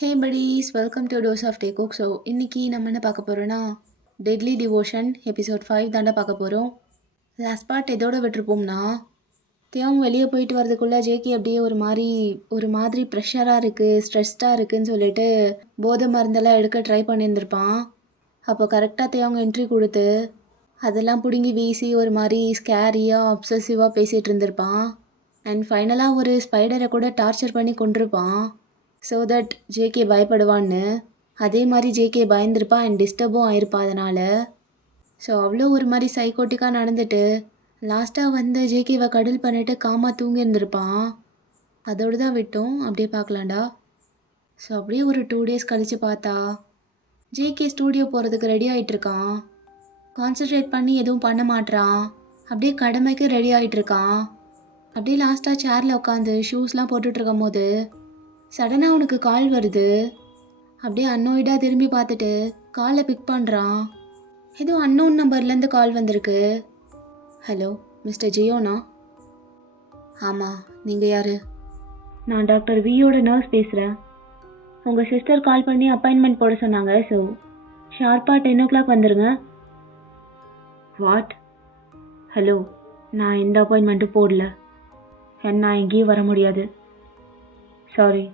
Hey buddies, welcome to dose of day cook. So இன்னைக்கு நம்ம என்ன பார்க்க போகிறோன்னா டெட்லி டிவோஷன் எபிசோட் 5 தாண்டா பார்க்க போகிறோம். லாஸ்ட் பார்ட் எதோட விட்டுருப்போம்னா தியாங் வெளியே போயிட்டு வரதுக்குள்ளே ஜேகே அப்படியே ஒரு மாதிரி ப்ரெஷராக இருக்குது, ஸ்ட்ரெஸ்டாக இருக்குதுன்னு சொல்லிட்டு போதை மருந்தெல்லாம் எடுக்க ட்ரை பண்ணியிருந்திருப்பான். அப்போ கரெக்டாக தியாங் என்ட்ரி கொடுத்து அதெல்லாம் பிடுங்கி வீசி ஒரு மாதிரி ஸ்கேரியாக அப்சசிவாக பேசிகிட்டு இருந்திருப்பான். அண்ட் ஃபைனலாக ஒரு ஸ்பைடரை கூட டார்ச்சர் பண்ணி கொண்டிருப்பான். ஸோ தட் ஜேகே பயப்படுவான்னு. அதே மாதிரி ஜேகே பயந்துருப்பா அண்ட் டிஸ்டர்பும் ஆயிருப்பா அதனால். ஸோ அவ்வளோ ஒரு மாதிரி சைக்கோட்டிக்காக நடந்துட்டு லாஸ்ட்டாக வந்து ஜேகேவை கடல் பண்ணிட்டு காமாக தூங்கி இருந்திருப்பான். அதோடு தான் விட்டோம். அப்படியே பார்க்கலாம்டா. ஸோ அப்படியே ஒரு 2 days கழித்து பார்த்தா ஜேகே ஸ்டூடியோ போகிறதுக்கு ரெடி ஆகிட்டுருக்கான். கான்சன்ட்ரேட் பண்ணி எதுவும் பண்ண மாட்றான். அப்படியே கடமைக்கு ரெடி ஆகிட்டுருக்கான். அப்படியே லாஸ்ட்டாக சேரில் உட்காந்து ஷூஸ்லாம் போட்டுட்ருக்கும் போது சடனாக அவனுக்கு கால் வருது. அப்படியே அன்னோய்டாக திரும்பி பார்த்துட்டு காலை பிக் பண்ணுறான். ஏதோ அன்னோன் நம்பர்லேருந்து கால் வந்திருக்கு. ஹலோ மிஸ்டர் ஜியோனா? ஆமாம், நீங்கள் யார்? நான் டாக்டர் வியோட நர்ஸ் பேசுகிறேன். உங்கள் சிஸ்டர் கால் பண்ணி அப்பாயின்மெண்ட் போட சொன்னாங்க. ஸோ ஷார்ப்பாக 10 o'clock வந்துடுங்க. வாட்? ஹலோ, நான் எந்த அப்பாயின்மெண்ட்டும் போடல. நான் எங்கேயும் வர முடியாது, சாரி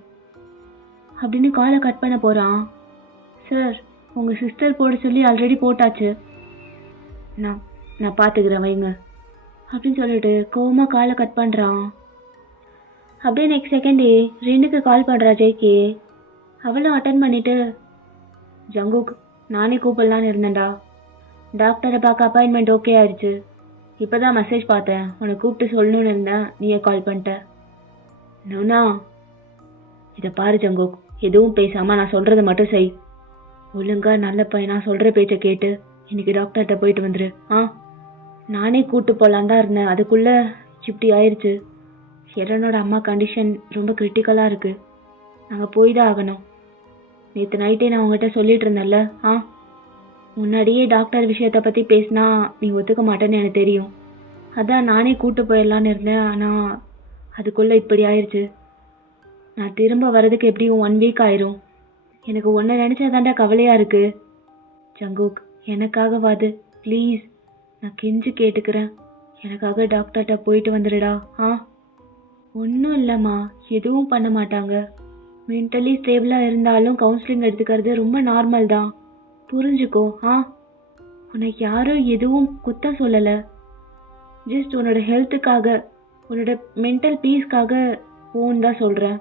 அப்படின்னு காலை கட் பண்ண போகிறான். சார், உங்கள் சிஸ்டர் போட சொல்லி ஆல்ரெடி போட்டாச்சு. நான் பார்த்துக்கிறேன், வைங்க அப்படின்னு சொல்லிட்டு கோவமாக காலை கட் பண்ணுறான். அப்படியே நெக்ஸ்ட் செகண்டே ரெண்டுக்கு கால் பண்ணுறா ஜேகே. அவளும் அட்டன் பண்ணிவிட்டு, ஜங்குக், நானே கூப்பிடலான்னு இருந்தேன்டா. டாக்டரை பார்க்க அப்பாயின்மெண்ட் ஓகே ஆயிடுச்சு. இப்போ தான் மெசேஜ் பார்த்தேன், உன்னை கூப்பிட்டு சொல்லணும்னு இருந்தேன், நீயே கால் பண்ணிட்ட. நோனா, இதை பாரு ஜங்குக், எதுவும் பேசாமல் நான் சொல்கிறத மட்டும் செய். ஒழுங்கா நல்ல பையனா சொல்கிற பேச்சை கேட்டு இன்னைக்கு டாக்டர்கிட்ட போயிட்டு வந்துரு. நானே கூப்பிட்டு போகலான் தான் இருந்தேன், அதுக்குள்ளே இப்படி ஆயிடுச்சு. ஹெரனோட அம்மா கண்டிஷன் ரொம்ப கிரிட்டிக்கலாக இருக்குது, நாங்கள் போய் தான் ஆகணும். நேற்று நைட்டே நான் உங்கள்கிட்ட சொல்லிட்டு இருந்தேன்ல. முன்னாடியே டாக்டர் விஷயத்தை பற்றி பேசினா நீ ஒத்துக்க மாட்டேன்னு எனக்கு தெரியும். அதான் நானே கூப்பிட்டு போயிடலான்னு இருந்தேன். ஆனால் அதுக்குள்ளே இப்படி ஆயிடுச்சு. நான் திரும்ப வர்றதுக்கு எப்படியும் 1 week ஆயிரும். எனக்கு ஒன்றை நினச்சாதாண்டா கவலையாக இருக்குது. ஜங்குக், எனக்காகவாது ப்ளீஸ், நான் கெஞ்சி கேட்டுக்கிறேன், எனக்காக டாக்டர்கிட்ட போயிட்டு வந்துடுடா. ஒன்றும் இல்லைம்மா, எதுவும் பண்ண மாட்டாங்க. மென்டலி ஸ்டேபிளாக இருந்தாலும் கவுன்சிலிங் எடுத்துக்கிறது ரொம்ப நார்மல் தான், புரிஞ்சுக்கோ. உனக்கு யாரும் எதுவும் குத்தம் சொல்லலை. ஜஸ்ட் உன்னோட ஹெல்த்துக்காக, உன்னோட மென்டல் பீஸ்க்காக போன்னு தான் சொல்கிறேன்.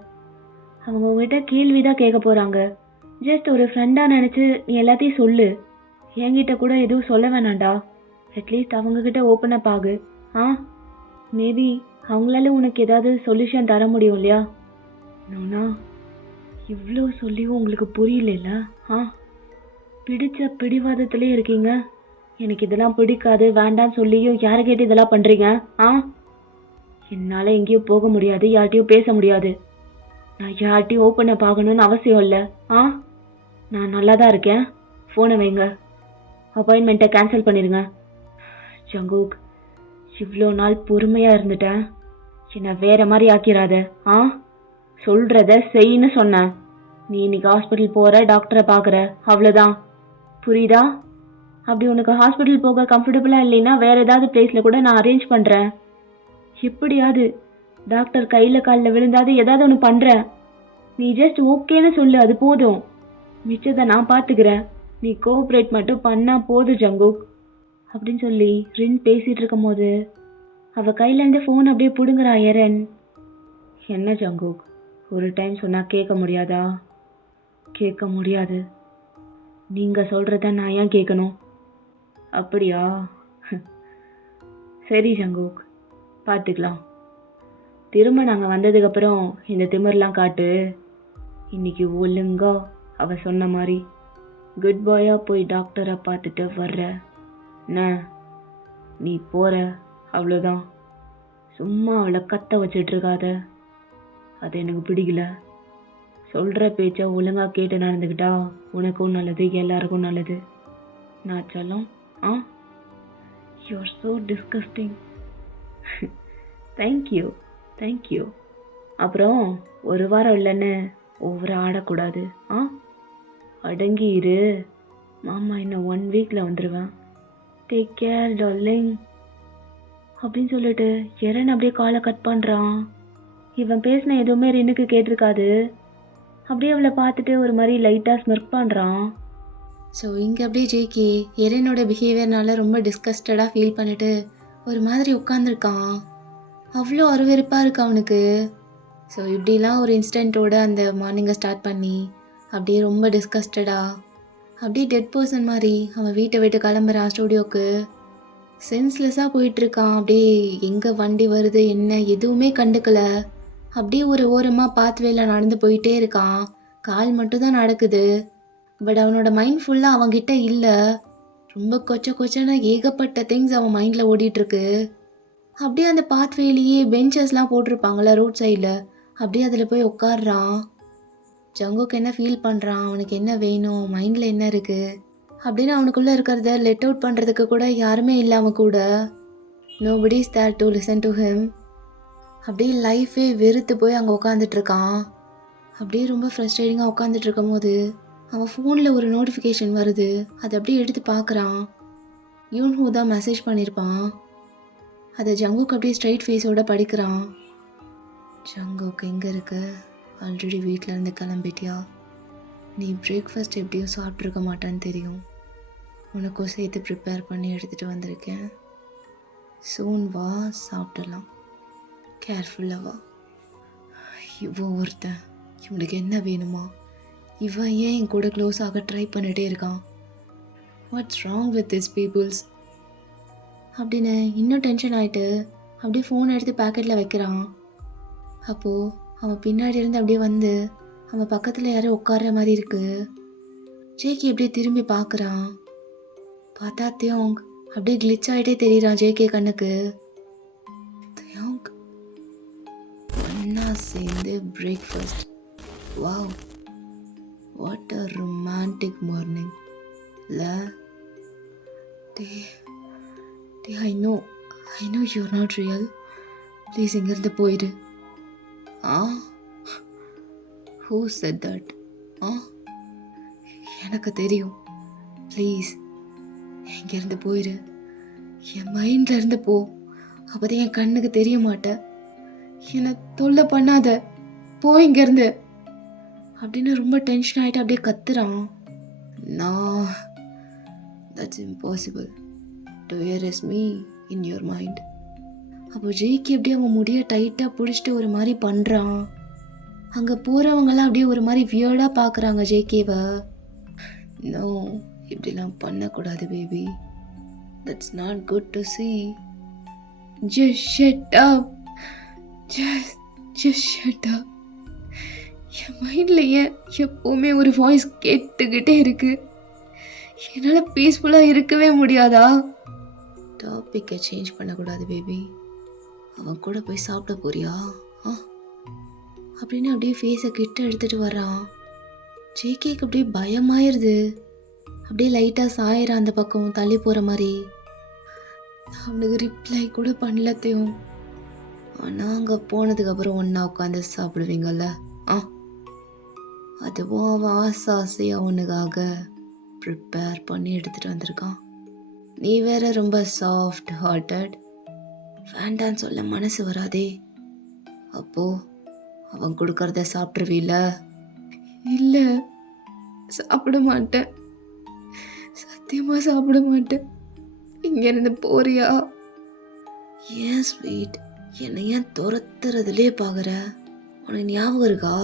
அவங்க உங்ககிட்ட கேள்வி தான் கேட்க போகிறாங்க. ஜஸ்ட் ஒரு ஃப்ரெண்டாக நினச்சி நீ எல்லாத்தையும் சொல்லு. என்கிட்ட கூட எதுவும் சொல்ல வேணாண்டா. அட்லீஸ்ட் அவங்கக்கிட்ட ஓப்பன் அப் ஆகு. மேபி அவங்களால உனக்கு ஏதாவது சொல்யூஷன் தர முடியும் இல்லையா? நோனா, இவ்வளோ சொல்லியும் உங்களுக்கு புரியல. பிடிச்ச பிடிவாதத்திலே இருக்கீங்க. எனக்கு இதெல்லாம் பிடிக்காது வேண்டான்னு சொல்லியும் யாரை கேட்டு இதெல்லாம் பண்ணுறீங்க? என்னால் எங்கேயும் போக முடியாது, யார்கிட்டையும் பேச முடியாது. நான் யார்கிட்டையும் ஓப்பன் அப் ஆகணும்னு அவசியம் இல்லை. நான் நல்லா தான் இருக்கேன். ஃபோனை வைங்க, அப்பாயின்மெண்ட்டை கேன்சல் பண்ணிடுங்க. ஜங்குக், இவ்வளோ நாள் பொறுமையாக இருந்துட்டேன், என்னை வேற மாதிரி ஆக்கிறாத. சொல்கிறத செய்யின்னு சொன்னேன். நீ இன்னைக்கு ஹாஸ்பிட்டல் போகிற, டாக்டரை பார்க்குற, அவ்வளோதான். புரியுதா? அப்படி உனக்கு ஹாஸ்பிட்டல் போக கம்ஃபர்டபுளாக இல்லைன்னா வேறு ஏதாவது பிளேஸில் கூட நான் அரேஞ்ச் பண்ணுறேன். எப்படியாவது டாக்டர் கையில் காலில் விழுந்தாது ஏதாவது ஒன்று பண்ணுறேன். நீ ஜஸ்ட் ஓகேன்னு சொல்லு, அது போதும். மிச்சத்தை நான் பார்த்துக்கிறேன். நீ கோஆப்ரேட் மட்டும் பண்ணால் போதும் ஜங்குக் அப்படின்னு சொல்லி ரின் பேசிகிட்டு இருக்கும் போது அவள் கையிலேருந்து ஃபோன் அப்படியே பிடுங்குறா எரன். என்ன ஜங்குக், ஒரு டைம் சொன்னால் கேட்க முடியாதா? கேட்க முடியாது. நீங்கள் சொல்கிறத நான் ஏன் கேட்கணும்? அப்படியா? சரி ஜங்குக், பார்த்துக்கலாம். திரும்ப நாங்கள் வந்ததுக்கப்புறம் இந்த திமிர்லாம் காட்டு. இன்னைக்கு ஒழுங்கா அவள் சொன்ன மாதிரி குட் பாயாக போய் டாக்டரை பார்த்துட்டு வர்ற. நீ போகிற, அவ்வளோதான். சும்மா அவளை கத்த வச்சிட்ருக்காத, அது எனக்கு பிடிக்கல. சொல்கிற பேச்சை ஒழுங்காக கேட்டு நடந்துக்கிட்டா உனக்கும் நல்லது, எல்லாருக்கும் நல்லது. நான் சொல்லும். You are so disgusting. Thank you. அப்புறம் ஒரு வாரம் இல்லைன்னு ஓவரா ஆடக்கூடாது. ஆ அடங்கி இரு. மாமா இன்னும் 1 வீக்கில் வந்துடுவேன். டேக் கேர் டார்லிங் அப்படின்னு சொல்லிட்டு எரன் அப்படியே காலை கட் பண்ணுறான். இவன் பேசின எதுவுமே ரின்னுக்கு கேட்டிருக்காது. அப்படியே அவளை பார்த்துட்டு ஒரு மாதிரி லைட்டாக ஸ்மிர்க் பண்ணுறான். ஸோ இங்கே அப்படியே ஜேகே எரனோட பிஹேவியர்னால ரொம்ப டிஸ்கஸ்டடாக ஃபீல் பண்ணிட்டு ஒரு மாதிரி உட்காந்துருக்கான். அவ்வளோ அருவெருப்பாக இருக்கு அவனுக்கு. ஸோ இப்படிலாம் ஒரு இன்ஸ்டன்ட்டோட அந்த மார்னிங்கை ஸ்டார்ட் பண்ணி அப்படியே ரொம்ப டிஸ்கஸ்டடாக அப்படியே டெட் பர்சன் மாதிரி அவன் வீட்டை விட்டு கிளம்புறான் ஸ்டூடியோக்கு. சென்ஸ்லெஸ்ஸாக போயிட்டுருக்கான். அப்படியே எங்கே வண்டி வருது என்ன எதுவுமே கண்டுக்கல. அப்படியே ஒரு ஓரமாக பாத்வேல நடந்து போயிட்டே இருக்கான். கால் மட்டும் தான் நடக்குது. பட் அவனோட மைண்ட் ஃபுல்லாக அவன்கிட்ட இல்லை. ரொம்ப கொச்சன்னு ஏகப்பட்ட திங்ஸ் அவன் மைண்டில் ஓடிட்டுருக்கு. அப்படியே அந்த பாத்வேலேயே பெஞ்சஸ்லாம் போட்டிருப்பாங்களே ரோட் சைடில், அப்படியே அதில் போய் உட்காடுறான். ஜங்குக்கு என்ன ஃபீல் பண்ணுறான், அவனுக்கு என்ன வேணும், மைண்டில் என்ன இருக்குது அப்படின்னு அவனுக்குள்ளே இருக்கிறத லெட் அவுட் பண்ணுறதுக்கு கூட யாருமே இல்லாமல் கூட. Nobody is there to listen to him. அப்படியே லைஃபே வெறுத்து போய் அங்கே உட்காந்துட்ருக்கான். அப்படியே ரொம்ப ஃப்ரஸ்ட்ரேட்டிங்காக உட்காந்துட்டு இருக்கும் போது அவன் ஃபோனில் ஒரு நோட்டிஃபிகேஷன் வருது. அதை அப்படியே எடுத்து பார்க்குறான். யூன்ஹூ தான் மெசேஜ் பண்ணியிருப்பான். அதை ஜங்குக்கு அப்படியே ஸ்ட்ரைட் ஃபேஸோடு படிக்கிறான். ஜங்குக்கு எங்கே இருக்கு, ஆல்ரெடி வீட்டிலேருந்து கிளம்பிட்டியா? நீ பிரேக்ஃபாஸ்ட் எப்படியும் சாப்பிட்ருக்க மாட்டான்னு தெரியும். உனக்கும் சேர்த்து ப்ரிப்பேர் பண்ணி எடுத்துகிட்டு வந்திருக்கேன். சூன் வா, சாப்பிடலாம். கேர்ஃபுல்லாக வா. இவன் ஒருத்தன், இவனுக்கு என்ன வேணுமா? இவன் ஏன் என் கூட க்ளோஸ் ஆக ட்ரை பண்ணிகிட்டே இருக்கான்? What's wrong with this peoples அப்படின்னு இன்னும் டென்ஷன் ஆகிட்டு அப்படியே ஃபோன் எடுத்து பேக்கெட்டில் வைக்கிறான். அப்போது அவன் பின்னாடி இருந்து அப்படியே வந்து அவன் பக்கத்தில் யாரும் உட்கார்ற மாதிரி இருக்கு. ஜேகே அப்படியே திரும்பி பார்க்குறான். பார்த்தா தியோங் அப்படியே கிளிச் ஆகிட்டே தெரியுறான் ஜேகே கண்ணுக்கு. தியோங் ஒன்னா சேர்ந்து breakfast. Wow, what a romantic morning இல்லை? I know you're not real. Please இங்கேருந்து போயிடு. Who said that? எனக்கு தெரியும். ப்ளீஸ் இங்கேருந்து போயிடு. என் மைண்டில் இருந்து போ. அப்போதான் என் கண்ணுக்கு தெரிய மாட்டேன். என்னை தொல்லை பண்ணாத, போ இங்கேருந்து அப்படின்னு ரொம்ப டென்ஷன் ஆகிட்டு அப்படியே கத்துறான். நான் that's impossible to erase me in your mind. அப்போ ஜெய்க்கு அப்படியே அவன் முடிய டைட்டாக பிடிச்சிட்டு ஒரு மாதிரி பண்ணுறான். அங்கே போகிறவங்களாம் அப்படியே ஒரு மாதிரி வியர்டாக பார்க்குறாங்க ஜேகேவை. நோ, இப்படிலாம் பண்ணக்கூடாது baby. That's not good to see. Just shut up. Just shut up. என் மைண்டில் ஏன் எப்போவுமே ஒரு வாய்ஸ் கேட்டுக்கிட்டே இருக்கு. என்னால் பீஸ்ஃபுல்லாக இருக்கவே முடியாதா? டாப்பிக்கை சேஞ்ச் பண்ணக்கூடாது பேபி. அவன் கூட போய் சாப்பிட போறியா அப்படின்னு அப்படியே ஃபேஸை கிட்ட எடுத்துகிட்டு வர்றான். ஜேகேக்கு அப்படியே பயமாயிருது. அப்படியே லைட்டாக சாயிறான் அந்த பக்கம் தள்ளி போகிற மாதிரி. அவனுக்கு ரிப்ளை கூட பண்ணலத்தையும். ஆனால் அங்கே போனதுக்கப்புறம் ஒன்றா உட்காந்து சாப்பிடுவீங்கல்ல, அதுவும் அவன் ஆசையாக உனக்காக ப்ரிப்பேர் பண்ணி எடுத்துகிட்டு வந்திருக்கான். நீ வேற ரொம்ப சாஃப்ட் ஹார்ட்டட். வேண்டான்னு சொல்ல மனசு வராதே. அப்போ அவன் கொடுக்கறத சாப்பிட்ருவீல்ல? இல்லை, சாப்பிட மாட்டேன். சத்தியமாக சாப்பிட மாட்டேன். இங்கேருந்து போறியா? ஏன் ஸ்வீட், என்னை ஏன் துரத்துறதுலே பார்க்குற? உனக்கு ஞாபகம் இருக்கா?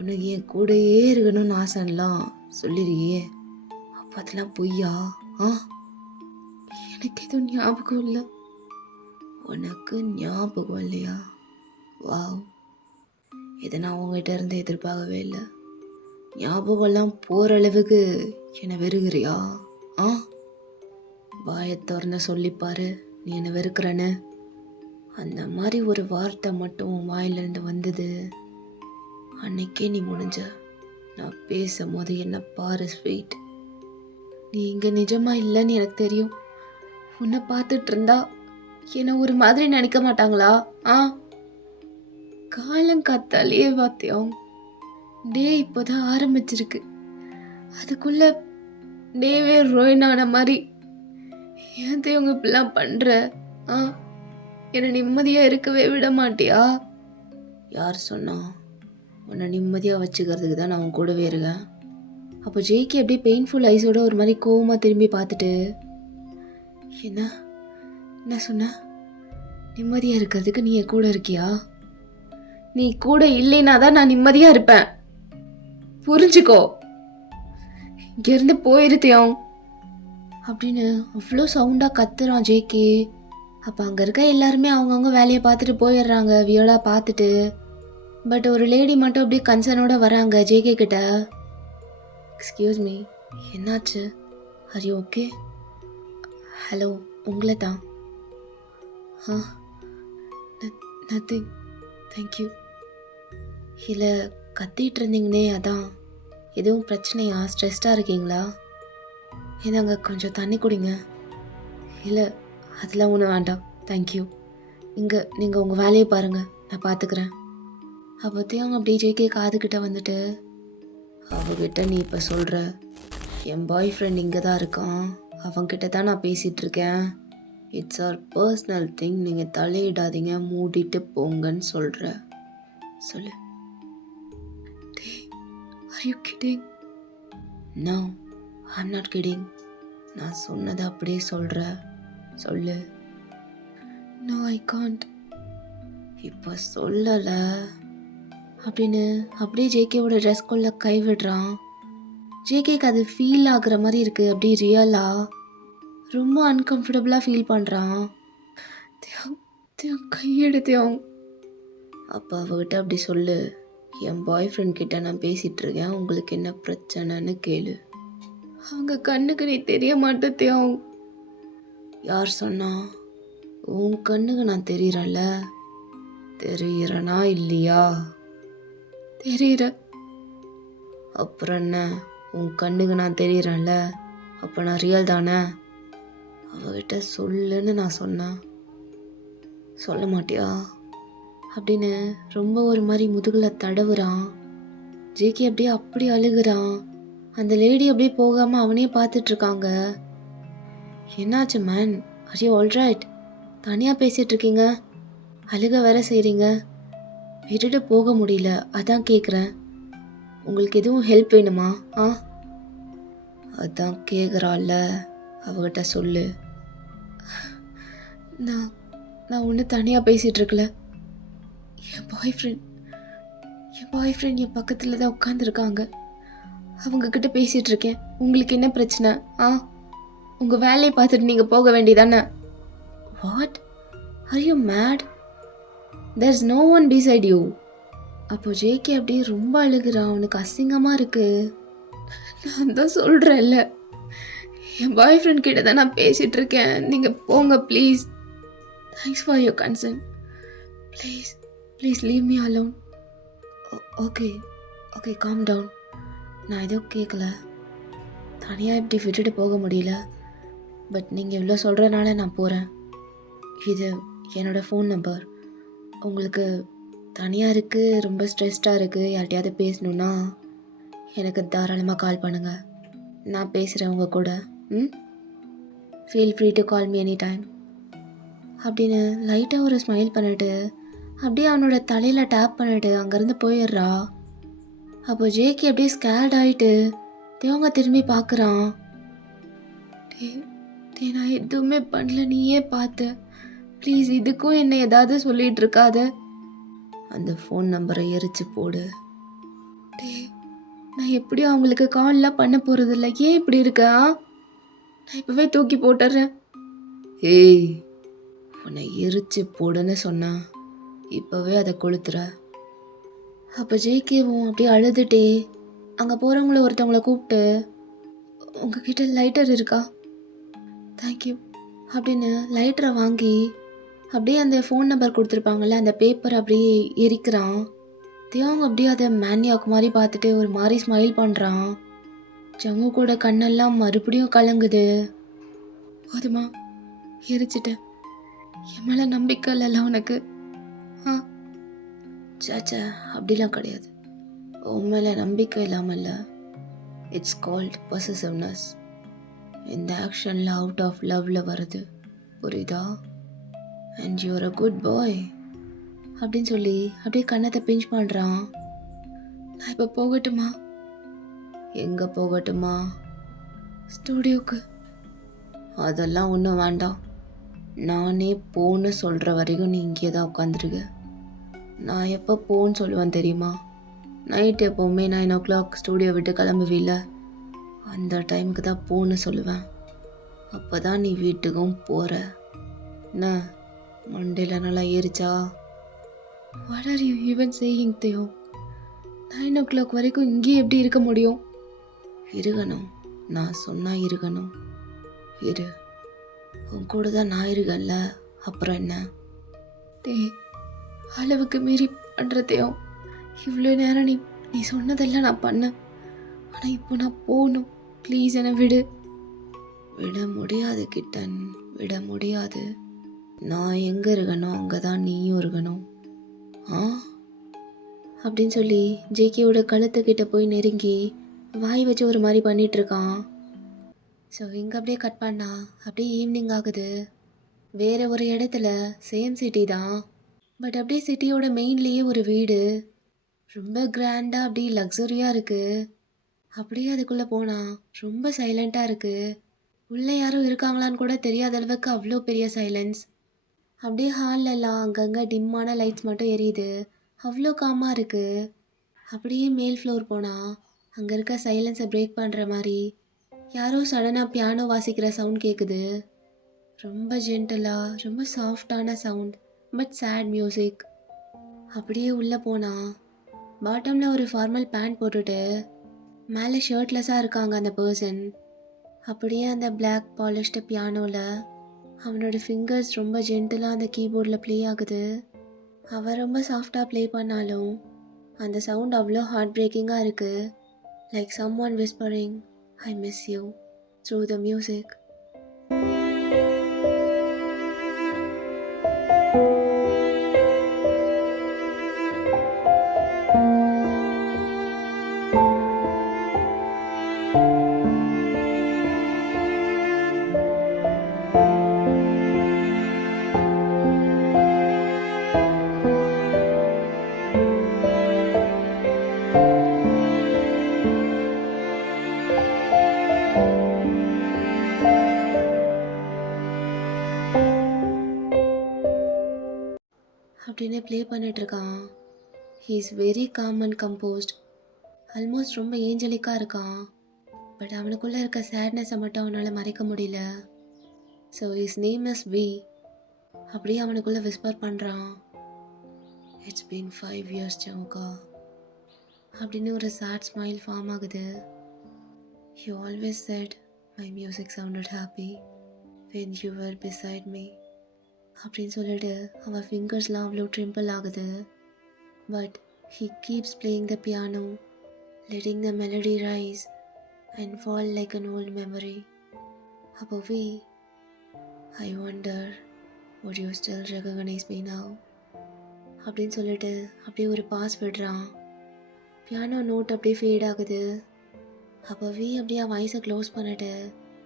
உனக்கு என் கூடயே இருக்கணும்னு ஆசைலாம் சொல்லிடுறியே, அப்போ அதெல்லாம் பொய்யா? எனக்கு எதுவும் ஞாபகம் இல்லை. உனக்கு ஞாபகம் இல்லையா? வாவ், இதை நான் உங்ககிட்ட இருந்து எதிர்பார்க்கவே இல்லை. ஞாபகம்லாம் போகிற அளவுக்கு என்னை வெறுக்கிறியா? வாயை திறந்து சொல்லிப்பாரு நீ என்னை வெறுக்கிறன்னு. அந்த மாதிரி ஒரு வார்த்தை மட்டும் வாயிலிருந்து வந்தது அன்னைக்கே நீ முடிஞ்ச. நான் பேசும்போது என்ன பாரு ஸ்வீட், நீ இங்கே நிஜமா இல்லைன்னு எனக்கு தெரியும். உன்னை பார்த்துட்டு இருந்தா என்னை ஒரு மாதிரி நினைக்க மாட்டாங்களா? காலங்காத்தாலேயே வாத்தியம் டே இப்போதான் ஆரம்பிச்சிருக்கு, அதுக்குள்ள டேவே ரோயின் ஆன மாதிரி. ஏன் தேவங்க இப்படிலாம் பண்ற? ஆ என்னை நிம்மதியா இருக்கவே விட மாட்டியா? யார் சொன்னா? உன்னை நிம்மதியா வச்சுக்கிறதுக்கு தான் நான் உன் கூடவே இருக்கேன். அப்போ ஜேகே அப்படியே பெயின்ஃபுல் ஐஸோட ஒரு மாதிரி கோவமா திரும்பி பார்த்துட்டு, என்ன சொன்ன? நிம்மதியா இருக்கிறதுக்கு நீ என் கூட இருக்கியா? நீ கூட இல்லைன்னா தான் நான் நிம்மதியா இருப்பேன், புரிஞ்சுக்கோ. இங்க இருந்து போயிருத்தியோம் அப்படின்னு அவ்வளோ சவுண்டா கத்துறான் ஜேகே. அப்ப அங்க இருக்க எல்லாருமே அவங்கவுங்க வேலையை பார்த்துட்டு போயிடுறாங்க வியோலா பார்த்துட்டு. பட் ஒரு லேடி மட்டும் அப்படியே கன்சர்னோட வராங்க ஜேகே கிட்ட. எக்ஸ்கியூஸ் மீ, என்னாச்சு? Are you okay? ஹலோ, உங்களை தான். Nothing, thank you. இல்லை, கத்திட்டு இருந்தீங்கன்னே, அதான். எதுவும் பிரச்சனையா? ஸ்ட்ரெஸ்டாக இருக்கீங்களா? இதாங்க கொஞ்சம் தண்ணி குடிங்க. இல்லை, அதெல்லாம் ஒன்றும் வேண்டாம், தேங்க்யூ. நீங்கள் உங்கள் வேலையை பாருங்கள், நான் பார்த்துக்கிறேன். அப்போத்தையும் அப்படியே ஜேகே காதுகிட்ட வந்துட்டு, அவகிட்ட நீ இப்போ சொல்கிற என் பாய் ஃப்ரெண்ட் இங்கே தான் இருக்கான், அவன்கிட்ட தான் நான் பேசிகிட்டு இருக்கேன், இட்ஸ் ஆர் பர்சனல் திங், நீங்கள் தலையிடாதீங்க, மூடிட்டு போங்கன்னு சொல்கிற. சொல்லு. Are you kidding? No, I'm not kidding. நான் சொன்னதை அப்படியே சொல்கிற, சொல்லு. No, I can't. இப்போ சொல்லலை அப்படின்னு அப்படியே ஜேகேவோட ட்ரெஸ்குள்ள கை விடுறான். ஜேகேக்கு அது ஃபீல் ஆகுற மாதிரி இருக்கு, அப்படியே ரியலாக ரொம்ப அன்கம்ஃபர்டபுளாக ஃபீல் பண்ணுறான். கையெடுத்தியோம். அப்போ அவகிட்ட அப்படி சொல்லு, என் பாய் ஃப்ரெண்ட் கிட்ட நான் பேசிகிட்டு இருக்கேன், உங்களுக்கு என்ன பிரச்சனைன்னு கேளு. அவங்க கண்ணுக்கு நீ தெரிய மாட்டேத்தியோம். யார் சொன்னா? உன் கண்ணுக்கு நான் தெரியறேன்ல. தெரியறனா இல்லையா? தெரியற. அப்புறம் என்ன, உன் கண்ணுக்கு நான் தெரியறேன்ல, அப்போ நான் ரியல் தானே? அவகிட்ட சொல்லுன்னு நான் சொன்னேன், சொல்ல மாட்டியா அப்படின்னு ரொம்ப ஒரு மாதிரி முதுகில் தடவுறான். ஜேகே அப்படியே அப்படி அழுகுறான். அந்த லேடி அப்படியே போகாமல் அவனே பார்த்துட்டு இருக்காங்க. என்னாச்சு மேன், ஆர் யூ ஆல்ரைட்? தனியாக பேசிகிட்டு இருக்கீங்க, அழுக வேற செய்கிறீங்க, விட்டுட்டு போக முடியல, அதான் கேட்குறேன். உங்களுக்கு எதுவும் ஹெல்ப் வேணுமா? அதான் கேட்குறாள்ல, அவகிட்ட சொல்லு. நான் ஒன்றும் தனியாக பேசிகிட்டு இருக்கல, என் பாய் ஃப்ரெண்ட் என் பக்கத்தில் தான் உட்காந்துருக்காங்க, அவங்கக்கிட்ட பேசிகிட்டு இருக்கேன். உங்களுக்கு என்ன பிரச்சனை? உங்கள் வேலையை பார்த்துட்டு நீங்கள் போக வேண்டியதானே? What, are you mad? there's no one beside you. அப்போ ஜேகே அப்படியே ரொம்ப அழுகுறான். அவனுக்கு அசிங்கமாக இருக்கு. நான் தான் சொல்கிறேன்ல, என் பாய் ஃப்ரெண்ட் கிட்ட தான் நான் பேசிகிட்டு இருக்கேன், நீங்கள் போங்க please. Thanks for your concern, please leave me alone. Okay calm down. நான் எதுவும் கேட்கல, தனியாக இப்படி விட்டுட்டு போக முடியல, பட் நீங்கள் இவ்வளோ சொல்கிறனால நான் போகிறேன். இது என்னோடய ஃபோன் நம்பர், உங்களுக்கு தனியாக இருக்குது, ரொம்ப ஸ்ட்ரெஸ்டாக இருக்குது, யார்கிட்டையாவது பேசணுன்னா எனக்கு தாராளமாக கால் பண்ணுங்கள், நான் பேசுகிறேன் உங்கள் கூட. Feel free to call me any time அப்படின்னு லைட்டாக ஒரு ஸ்மைல் பண்ணிட்டு அப்படியே அவனோட தலையில் டேப் பண்ணிட்டு அங்கேருந்து போயிடுறா. அப்போ ஜேகே அப்படியே ஸ்கேர்ட் ஆகிட்டு தேவங்க திரும்பி பார்க்குறான். நான் எதுவுமே பண்ணல, நீயே பார்த்த, ப்ளீஸ் இதுக்கும் என்ன ஏதாவது சொல்லிட்டு இருக்காத. அந்த ஃபோன் நம்பரை எரிச்சு போடு. நான் எப்படியும் அவங்களுக்கு கால்லாம் பண்ண போகிறது இல்லை, ஏன் இப்படி இருக்கா? நான் இப்போவே தூக்கி போட்டுறேன். ஏய், உன்னை எரிச்சு போடுன்னு சொன்னா இப்போவே அதை கொளுத்துற. அப்போ ஜேகேவும் அப்படியே அழுதுட்டே அங்கே போகிறவங்கள ஒருத்தவங்களை கூப்பிட்டு, உங்ககிட்ட லைட்டர் இருக்கா? தேங்க்யூ அப்படின்னு லைட்டரை வாங்கி அப்படியே அந்த ஃபோன் நம்பர் கொடுத்துருப்பாங்கள்ல அந்த பேப்பர் அப்படியே எரிக்கிறான். தேவங்க அப்படியே அதை மேனியாக்கு மாதிரி பார்த்துட்டு ஒரு மாதிரி ஸ்மைல் பண்ணுறான். ஜங்கு கூட கண்ணெல்லாம் மறுபடியும் கலங்குது. போதுமா, எரிச்சிட்டேன், என் மேலே நம்பிக்கை இல்லைல்ல உனக்கு? சாச்சா அப்படிலாம் கிடையாது, உன் மேலே நம்பிக்கை இல்லாமல், இட்ஸ் கால்ட் பொசசிவ்னஸ். இந்த ஆக்ஷனில் அவுட் ஆஃப் லவ்வில் வருது, புரியுதா? அண்ட் யூஆர் அ குட் பாய் அப்படின்னு சொல்லி அப்படியே கண்ணத்தை பிஞ்ச் பண்ணுறான். நான் இப்போ போகட்டுமா? எங்கே போகட்டுமா? ஸ்டூடியோக்கு. அதெல்லாம் ஒன்றும் வேண்டாம். நானே போன்னு சொல்கிற வரைக்கும் நீ இங்கே தான் உட்காந்துருக்க. நான் எப்போ போன்னு சொல்லுவேன் தெரியுமா? நைட் எப்போவுமே 9 o'clock ஸ்டூடியோ விட்டு கிளம்புவில்ல, அந்த டைமுக்கு தான் போன்னு சொல்லுவேன். அப்போ தான் நீ வீட்டுக்கும் போகிற. என்ன மண்டேல நல்லா ஏறிச்சா? What are you even saying, Theo? 9 o'clock வரைக்கும் இங்கே எப்படி இருக்க முடியும்? இருக்கணும், நான் சொன்னா இருக்கணும். இரு, உன் கூட தான் நான் இருக்கேன்ல, அப்புறம் என்ன? அளவுக்கு மீறி பண்ணுறதையும் இவ்வளோ நேரம் நீ சொன்னதெல்லாம் நான் பண்ணேன். ஆனால் இப்போ நான் போகணும். ப்ளீஸ் என்னை விடு. விட முடியாது கிட்டன், விட முடியாது. நான் எங்கே இருக்கணும் அங்கே தான் நீயும் இருக்கணும். அப்படின்னு சொல்லி ஜேகேவோட கழுத்துக்கிட்ட போய் நெருங்கி வாய் வச்சு ஒரு மாதிரி பண்ணிகிட்ருக்கான். ஸோ இங்கே அப்படியே கட் பண்ணா அப்படியே ஈவினிங் ஆகுது. வேறு ஒரு இடத்துல சேம் சிட்டி தான், பட் அப்படியே சிட்டியோட மெயின்லேயே ஒரு வீடு, ரொம்ப கிராண்டாக அப்படியே லக்ஸரியாக இருக்குது. அப்படியே அதுக்குள்ளே போனால் ரொம்ப சைலண்ட்டாக இருக்குது. உள்ளே யாரும் இருக்காங்களான்னு கூட தெரியாத அளவுக்கு அவ்வளோ பெரிய சைலன்ஸ். அப்படியே ஹால்லலாம் அங்கங்கே டிம்மான லைட்ஸ் மட்டும் எரியுது, அவ்வளோ காமாக இருக்குது. அப்படியே மேல் ஃப்ளோர் போனால் அங்கே இருக்க சைலன்ஸை பிரேக் பண்ணுற மாதிரி யாரோ சடனாக பியானோ வாசிக்கிற சவுண்ட் கேட்குது. ரொம்ப ஜென்டலாக, ரொம்ப சாஃப்டான சவுண்ட், பட் சேட் மியூசிக். அப்படியே உள்ளே போனால் பாட்டமில் ஒரு ஃபார்மல் பேண்ட் போட்டுட்டு மேலே ஷர்ட்லெஸ்ஸாக இருக்காங்க அந்த பர்சன். அப்படியே அந்த பிளாக் பாலிஷ்டு பியானோவில் அவனோட ஃபிங்கர்ஸ் ரொம்ப ஜென்டலாக அந்த கீபோர்டில் ப்ளே ஆகுது. அவன் ரொம்ப சாஃப்டாக ப்ளே பண்ணாலும் அந்த சவுண்ட் அவ்வளோ ஹார்ட் பிரேக்கிங்காக இருக்குது. Like someone whispering, I miss you through the music. அப்படின்னு ப்ளே பண்ணிகிட்ருக்கான். He is very calm and composed. Almost ரொம்ப ஏஞ்சலிக்காக இருக்கான். பட் அவனுக்குள்ளே இருக்க சேட்னஸை மட்டும் அவனால் மறைக்க முடியல. So his name is V. அப்படியே அவனுக்குள்ளே விஸ்பர் பண்ணுறான். இட்ஸ் பீன் 5 years ஜமுகா அப்படின்னு ஒரு சேட் ஸ்மைல் ஃபார்ம் ஆகுது. You always said my music sounded happy when you were beside me அப்படின்னு சொல்லிட்டு அவன் ஃபிங்கர்ஸ்லாம் அவ்வளோ ட்ரிம்பிள் ஆகுது. But he keeps playing the piano, letting the melody rise and fall like an old memory. அப்போ we, I wonder would you still recognize me now அப்படின்னு சொல்லிட்டு அப்படியே ஒரு பாஸ் விடுறான். பியானோ நோட் அப்படியே ஃபேட் ஆகுது. அப்போ வி அப்படியே வாய்ஸை க்ளோஸ் பண்ணிட்டு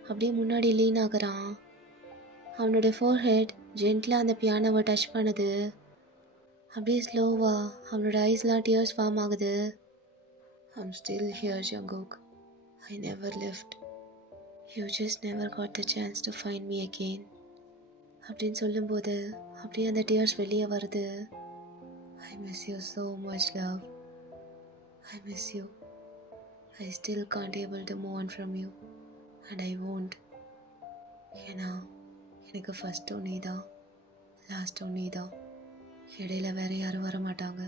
அப்படியே முன்னாடி லீன் ஆகுறான். அவனோட ஃபோர்ஹெட் ஜென்ட்லாக அந்த பியானோவை டச் பண்ணுது. அப்படியே ஸ்லோவாக அவனோட ஐஸ்லாம் டியர்ஸ் ஃபார்ம் ஆகுது. I'm still here, Jungkook. I never left. You just never got the chance to find me again. அப்படின்னு சொல்லும்போது அப்படியே அந்த டியர்ஸ் வெளியே வருது. I miss you so much, love. I miss you. I still can't able to move on from you. And I won't. ஏன்னா எனக்கு ஃபஸ்ட்டும் நீ தான், லாஸ்ட்டும் நீ தான். இடையில வேற யாரும் வரமாட்டாங்க,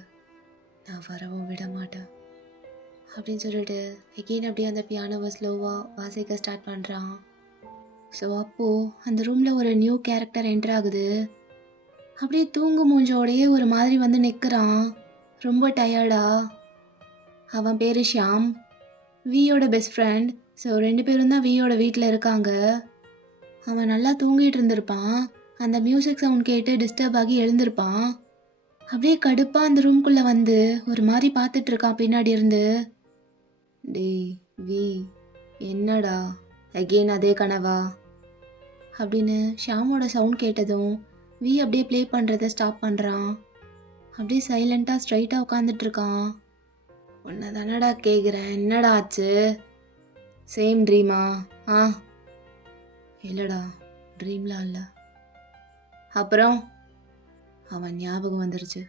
நான் வரவும் விட மாட்டேன் அப்படின்னு சொல்லிட்டு எகெயின் அப்படியே அந்த பியானோவை ஸ்லோவாக வாசிக்க ஸ்டார்ட் பண்ணுறான். ஸோ அப்போது அந்த ரூமில் ஒரு நியூ கேரக்டர் என்டர் ஆகுது. அப்படியே தூங்கு மூஞ்சோடையே ஒரு மாதிரி வந்து நிற்கிறான், ரொம்ப டயர்டா. அவன் பேர் ஷியாம், வியோட பெஸ்ட் ஃப்ரெண்ட். ஸோ 2 பேரும் தான் வியோட வீட்டில் இருக்காங்க. அவன் நல்லா தூங்கிட்டு இருந்திருப்பான். அந்த மியூசிக் சவுண்ட் கேட்டு டிஸ்டர்ப் ஆகி எழுந்திருப்பான். அப்படியே கடுப்பா அந்த ரூம்குள்ள வந்து ஒரு மாதிரி பார்த்துட்டு இருக்கான் பின்னாடி இருந்து. டேய் வி, என்னடா அகெயின் அதே கனவா அப்படின்னு ஷாமோட சவுண்ட் கேட்டதும் வி அப்படியே ப்ளே பண்ணுறத ஸ்டாப் பண்ணுறான். அப்படியே சைலண்ட்டாக ஸ்ட்ரைட்டாக உட்காந்துட்டு இருக்கான். உன்னை தானடா கேட்குறேன், என்னடா ஆச்சு? சேம் ட்ரீமா? ஆ இல்லைடா, ட்ரீம்லாம் இல்லை. அப்புறம் அவன் ஞாபகம் வந்துருச்சு.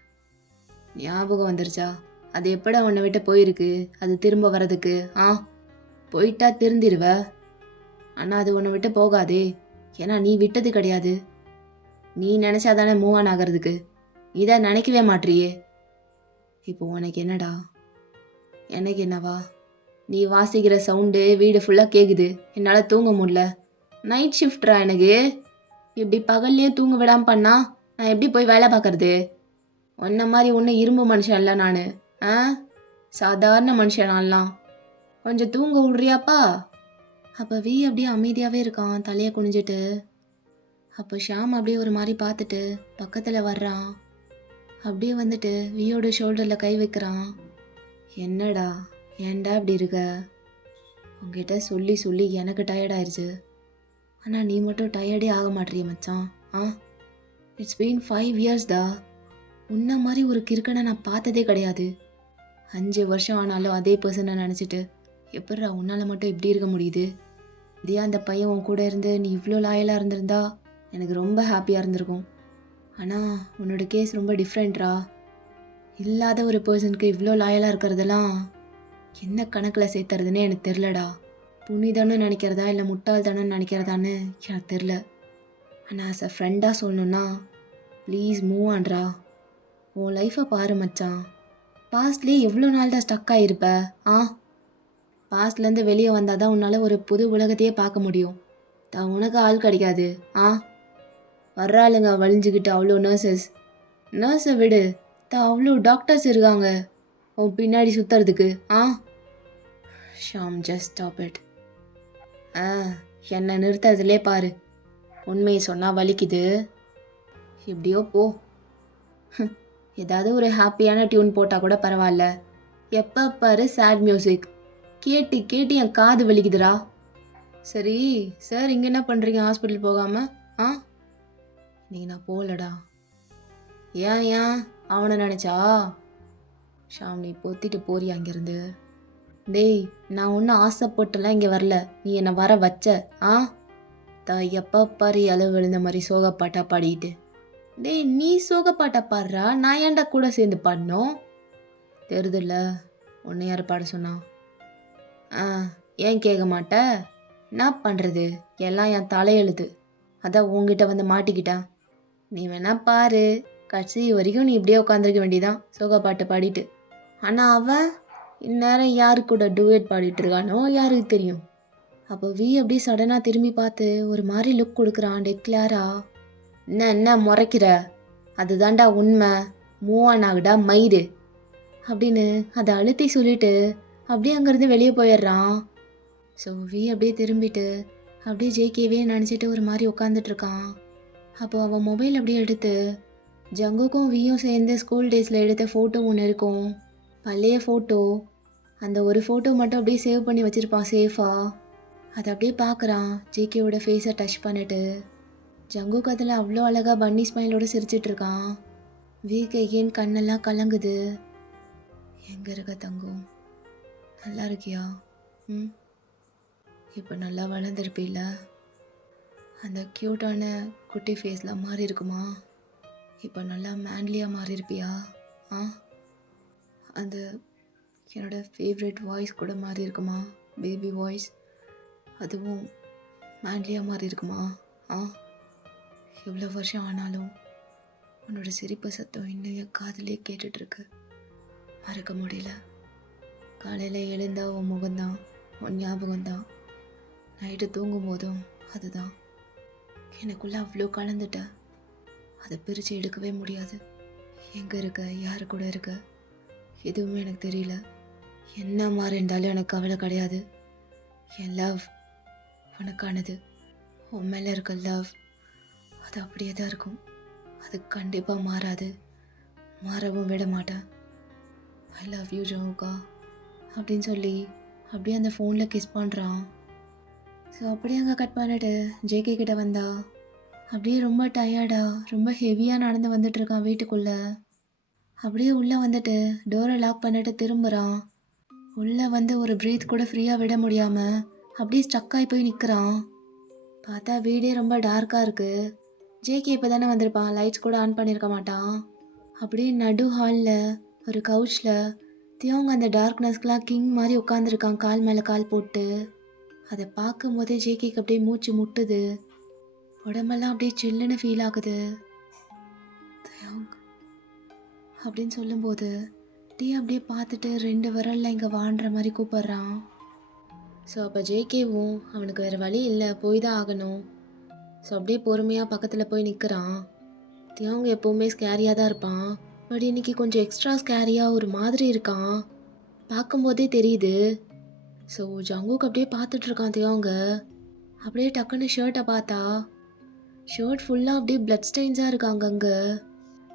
ஞாபகம் வந்துருச்சா? அது எப்படா உன்னை விட்டு போயிருக்கு? அது திரும்ப வர்றதுக்கு போயிட்டா திருந்திருவ. ஆனால் அது உன்னை விட்டு போகாதே, ஏன்னா நீ விட்டது கிடையாது. நீ நினச்சாதானே மூவ் ஆன் ஆகிறதுக்கு. இதை நினைக்கவே மாட்றியே. இப்போ உனக்கு என்னடா? எனக்கு என்னவா? நீ வாசிக்கிற சவுண்டு வீடு ஃபுல்லாக கேட்குது, என்னால் தூங்க முடியல. நைட் ஷிஃப்ட்ரா எனக்கு. இப்படி பகல்லையும் தூங்க விடாமல் பண்ணா நான் எப்படி போய் வேலை பார்க்கறது? உன்ன மாதிரி ஒன்றும் இரும்பு மனுஷன் இல்லை நான். சாதாரண மனுஷனாலாம். கொஞ்சம் தூங்க விட்றியாப்பா? அப்போ வி அப்படியே அமைதியாகவே இருக்கான், தலையை குனிஞ்சிட்டு. அப்போ ஷாம் அப்படியே ஒரு மாதிரி பார்த்துட்டு பக்கத்தில் வர்றான். அப்படியே வந்துட்டு வியோட ஷோல்டரில் கை வைக்கிறான். என்னடா, ஏன்டா இப்படி இருக்க? உங்ககிட்ட சொல்லி சொல்லி எனக்கு டயர்டாயிருச்சு. ஆனால் நீ மட்டும் டயர்டே ஆக மாட்டேறிய மச்சான். இட்ஸ் பீன் 5 years டா. உன்ன மாதிரி ஒரு கிறுக்கனை நான் பார்த்ததே கிடையாது. 5 வருஷம் ஆனாலும் அதே பர்சனை நினச்சிட்டு எப்படிடா உன்னால் மட்டும் இப்படி இருக்க முடியுது? இதே அந்த பையன் உன் கூட இருந்து நீ இவ்வளோ லாயலாக இருந்திருந்தா எனக்கு ரொம்ப ஹாப்பியாக இருந்திருக்கும். ஆனால் உன்னோட கேஸ் ரொம்ப டிஃப்ரெண்ட்ரா. இல்லாத ஒரு பர்சனுக்கு இவ்வளோ லாயலாக இருக்கிறதெல்லாம் என்ன கணக்கில் சேர்த்துறதுன்னே எனக்கு தெரிலடா. புனிதன்னு நினைக்கிறதா இல்லை முட்டாள்தானு நினைக்கிறதான்னு எனக்கு தெரில. ஆனால் ஆஸ் அ ஃப்ரெண்டாக சொல்லணுன்னா ப்ளீஸ் மூவ் ஆன்ரா. உன் லைஃப்பை பாரு மச்சான். பாஸ்ட்லேயே எவ்வளோ நாள் தான் ஸ்டக் ஆகிருப்ப? பாஸ்ட்லேருந்து வெளியே வந்தால் தான் உன்னால் ஒரு புது உலகத்தையே பார்க்க முடியும். தான் உனக்கு ஆள் கிடைக்காது. வர்றாளுங்க வலிஞ்சுக்கிட்டு அவ்வளோ நர்ஸை விடு, தான் அவ்வளோ டாக்டர்ஸ் இருக்காங்க உன் பின்னாடி சுற்றுறதுக்கு. Sham, just stop it. என்னை நிறுத்துறதுலே பாரு. உண்மையை சொன்னால் வலிக்குது. எப்படியோ போ. ஏதாவது ஒரு ஹாப்பியான டியூன் போட்டால் கூட பரவாயில்ல. எப்போ பாரு சேட் மியூசிக் கேட்டு கேட்டு என் காது வலிக்குதுடா. சரி சார், இங்கே என்ன பண்ணுறீங்க ஹாஸ்பிட்டல் போகாமல்? இன்னைக்கு நான் போகலடா. ஏன் அவனை நினச்சா? ஷாம், நீ பொத்திட்டு போறியா அங்கேருந்து? டேய், நான் ஒன்றும் ஆசைப்பட்டுலாம் இங்கே வரல, நீ என்னை வர வச்ச. எப்போ பாரு அளவு விழுந்த மாதிரி சோகப்பாட்டா பாடிக்கிட்டு. டேய், நீ சோகப்பாட்டா பாடுறா, நான் ஏன்டா கூட சேர்ந்து பாடணும்? தெரியுதுல்ல, உன்னை யார் பாட சொன்னா? ஏன் கேட்க மாட்ட? என்ன பண்ணுறது, எல்லாம் என் தலையெழுத்து. அதான் உங்ககிட்ட வந்து மாட்டிக்கிட்டேன். நீ வேணா பாரு, கடைசி வரைக்கும் நீ இப்படியே உட்காந்துருக்க வேண்டியதான் சோகப்பாட்டு பாடிட்டு. ஆனால் அவன் இந்நேரம் யாரு கூட டூயட் பாடிட்டு இருக்கானோ யாருக்கு தெரியும். அப்போ வி அப்படியே சடனாக திரும்பி பார்த்து ஒரு மாதிரி லுக் கொடுக்குறான் டெக்லாரா. என்ன முறைக்கிற? அதுதான்டா உண்மை, மூவ் ஆன் ஆகுடா மயிறு அப்படின்னு அதை அழுத்தி சொல்லிட்டு அப்படியே அங்கேருந்து வெளியே போயிடுறான். ஸோ வி அப்படியே திரும்பிட்டு அப்படியே ஜேகேவே நினச்சிட்டு ஒரு மாதிரி உட்காந்துட்டு இருக்கான். அப்போ அவன் மொபைல் அப்படியே எடுத்து ஜங்குக்கும் வியும் சேர்ந்து ஸ்கூல் டேஸில் எடுத்த ஃபோட்டோ ஒன்று இருக்கும், பழைய ஃபோட்டோ. அந்த ஒரு ஃபோட்டோ மட்டும் அப்படியே சேவ் பண்ணி வச்சுருப்பான் சேஃபாக. அதை அப்படியே பார்க்குறான், ஜேகேவோட ஃபேஸை டச் பண்ணிட்டு. ஜங்குக்கு அதில் அவ்வளோ அழகாக பன்னி ஸ்மைலோடு சிரிச்சிட்டு இருக்கான். வீக் எகெயின் கண்ணெல்லாம் கலங்குது. எங்கே இருக்க தங்கம், நல்லா இருக்கியா? இப்போ நல்லா வளர்ந்துருப்பில்ல? அந்த க்யூட்டான குட்டி ஃபேஸ்லாம் மாறி இருக்குமா? இப்போ நல்லா மேன்லியாக மாறி இருப்பியா? அந்த என்னோட ஃபேவரட் வாய்ஸ் கூட மாறி இருக்குமா? பேபி வாய்ஸ், அதுவும் மேன்லியாக மாறி இருக்குமா? எவ்வளோ வருஷம் ஆனாலும் உன்னோட சிரிப்பு சத்தம் இன்னும் என் காதிலே கேட்டுட்ருக்கு, மறக்க முடியல. காலையில் எழுந்தா உன் முகம்தான், உன் ஞாபகம்தான். நைட்டு தூங்கும் போதும் அதுதான். எனக்குள்ளே அவ்வளோ கலந்துட்ட, அதை பிரித்து எடுக்கவே முடியாது. எங்கே இருக்க, யாரு கூட இருக்க, எதுவுமே எனக்கு தெரியல. என்ன மாதிரி இருந்தாலும் எனக்கு கவலை கிடையாது. என் லவ் உனக்கானது. உன் மேலே இருக்க லவ் அது அப்படியே தான் இருக்கும், அது கண்டிப்பாக மாறாது. மாறவும் விட மாட்டேன். ஐ லவ் யூ ஜங்குக்கா அப்படின்னு சொல்லி அப்படியே அந்த ஃபோனில் கிஸ் பண்ணுறான். ஸோ அப்படியே அங்கே கட் பண்ணிட்டு ஜேகே கிட்ட வந்தா. அப்படியே ரொம்ப டயர்டாக ரொம்ப ஹெவியாக நடந்து வந்துட்டு இருக்கான் வீட்டுக்குள்ளே. அப்படியே உள்ளே வந்துட்டு டோரை லாக் பண்ணிட்டு திரும்புகிறான். உள்ளே வந்து ஒரு ப்ரீத் கூட ஃப்ரீயாக விட முடியாமல் அப்படியே ஸ்டக்காகி போய் நிற்கிறான். பார்த்தா வீடே ரொம்ப டார்க்காக இருக்குது. ஜேகே இப்போ தானே வந்திருப்பான், லைட்ஸ் கூட ஆன் பண்ணியிருக்க மாட்டான். அப்படியே நடு ஹாலில் ஒரு கவுச்சில் தியோங்க அந்த டார்க்னஸ்க்கெலாம் கிங் மாதிரி உட்காந்துருக்கான், கால் மேலே கால் போட்டு. அதை பார்க்கும்போதே ஜேகேக்கு அப்படியே மூச்சு முட்டுது, உடம்பெல்லாம் அப்படியே சில்லுன்னு ஃபீல் ஆகுது. தியோங் அப்படின்னு சொல்லும்போது டீ அப்படியே பார்த்துட்டு 2 விரலில் இங்கே வாண்டுற மாதிரி கூப்பிட்றான். ஸோ அப்போ ஜேகேவும் அவனுக்கு வேறு வழி இல்லை, போய் தான் ஆகணும். ஸோ அப்படியே பொறுமையாக பக்கத்தில் போய் நிற்கிறான். தியோங் எப்போவுமே ஸ்கேரியாக தான் இருப்பான், பட் இன்னைக்கு கொஞ்சம் எக்ஸ்ட்ரா ஸ்கேரியாக ஒரு மாதிரி இருக்கான், பார்க்கும்போதே தெரியுது. ஸோ ஜங்குக் அப்படியே பார்த்துட்ருக்கான் தியோங்க. அப்படியே டக்குன்னு ஷர்ட்டை பார்த்தா ஷர்ட் ஃபுல்லாக அப்படியே பிளட் ஸ்டெயின்ஸாக இருக்காங்க அங்கே.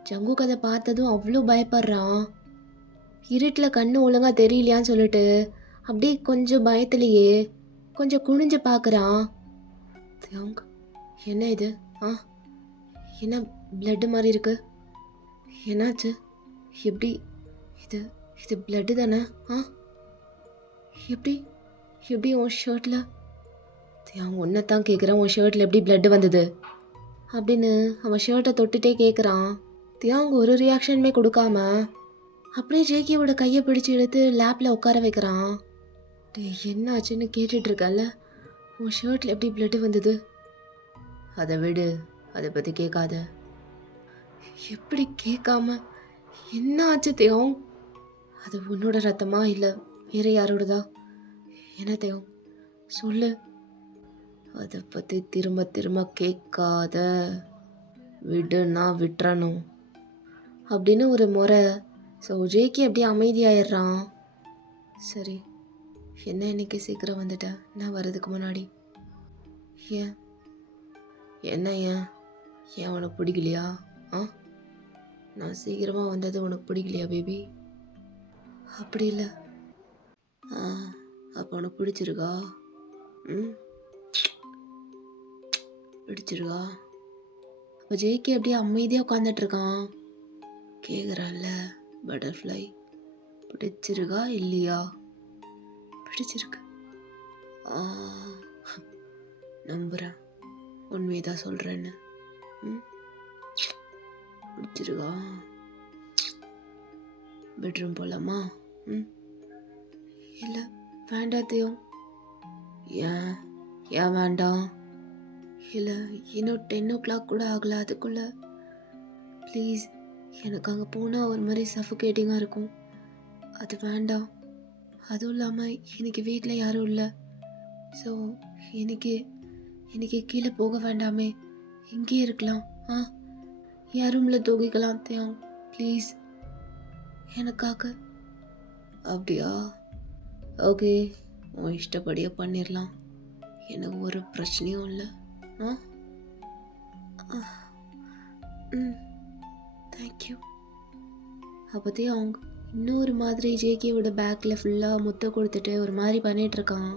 ஜங்குக் அதை பார்த்ததும் அவ்வளோ பயப்படுறான். இருட்டில் கண்ணு ஒழுங்காக தெரியலையான்னு சொல்லிட்டு அப்படியே கொஞ்சம் பயத்துலேயே கொஞ்சம் குனிஞ்சு பார்க்குறான். தியோங் என்ன இது? என்ன பிளட்டு மாதிரி இருக்கு? என்னாச்சு? எப்படி இது இது பிளட்டு தானே? எப்படி எப்படி உன் ஷர்ட்டில்? அவன் ஒன்றைத்தான் கேட்குறான், உன் ஷர்ட்டில் எப்படி பிளட்டு வந்தது அப்படின்னு அவன் ஷர்ட்டை தொட்டுட்டே கேட்குறான். தியாங் ஒரு ரியாக்ஷனுமே கொடுக்காம அப்படியே ஜேகேவோட கையை பிடிச்சி எடுத்து லேப்பில் உட்கார வைக்கிறான். என்ன ஆச்சுன்னு கேட்டுட்ருக்கல, உன் ஷர்ட்டில் எப்படி பிளட்டு வந்தது? அதை விடு, அதை பற்றி கேட்காத. எப்படி கேட்காம என்ன ஆச்சு தியோங்? அது உன்னோட ரத்தமா இல்லை வேற யாரோடதா? என்ன தியோங் சொல்லு. அதை பற்றி திரும்ப திரும்ப கேட்காத, விடுன்னா விட்டுறணும் அப்படின்னு ஒரு முறை. ஸோ ஜேகே அப்படியே அமைதியாயிடுறான். சரி, என்ன இன்னைக்கு சீக்கிரம் வந்துட்டேன், நான் வர்றதுக்கு முன்னாடி. ஏன் என்ன ஏன் உனக்கு பிடிக்கலையா? நான் சீக்கிரமாக வந்தது உனக்கு பிடிக்கலையா பேபி? அப்படி இல்லை. அப்போ உனக்கு பிடிச்சிருக்கா? பிடிச்சிருக்கா? அப்போ ஜேகே அப்படியே அமைதியாக உட்காந்துட்ருக்கான். கேட்குறான்ல பட்டர்ஃப்ளை, பிடிச்சிருக்கா இல்லையா? பிடிச்சிருக்கு. நம்புகிறேன், உண்மையதான் சொல்கிறேன்னு. பிடிச்சிருக்கா? பெட்ரூம் போகலாமா? இல்லை வேண்டாம் தியோங். ஏன் வேண்டாம்? இல்லை, இன்னும் 10 o'clock கூட ஆகலை, அதுக்குள்ளே ப்ளீஸ். எனக்கு அங்கே போனால் ஒரு மாதிரி சஃபோகேட்டிங்காக இருக்கும், அது வேண்டாம். அதுவும் இல்லாமல் இன்னைக்கு வீட்டில் யாரும் இல்லை. ஸோ இன்னைக்கு கீழே போக வேண்டாமே, இங்கேயே இருக்கலாம். என் ரூமில் தூங்கிக்கலாம் தியோங், ப்ளீஸ் எனக்காக. அப்படியா? ஓகே, உன் இஷ்டப்படியே பண்ணிடலாம், எனக்கு ஒரு பிரச்சனையும் இல்லை. தேங்க்யூ. அப்போதே அவங்க இன்னொரு மாதிரி ஜேகேவோட பேக்கில் ஃபுல்லாக முத்த கொடுத்துட்டு ஒரு மாதிரி பண்ணிகிட்ருக்கான்.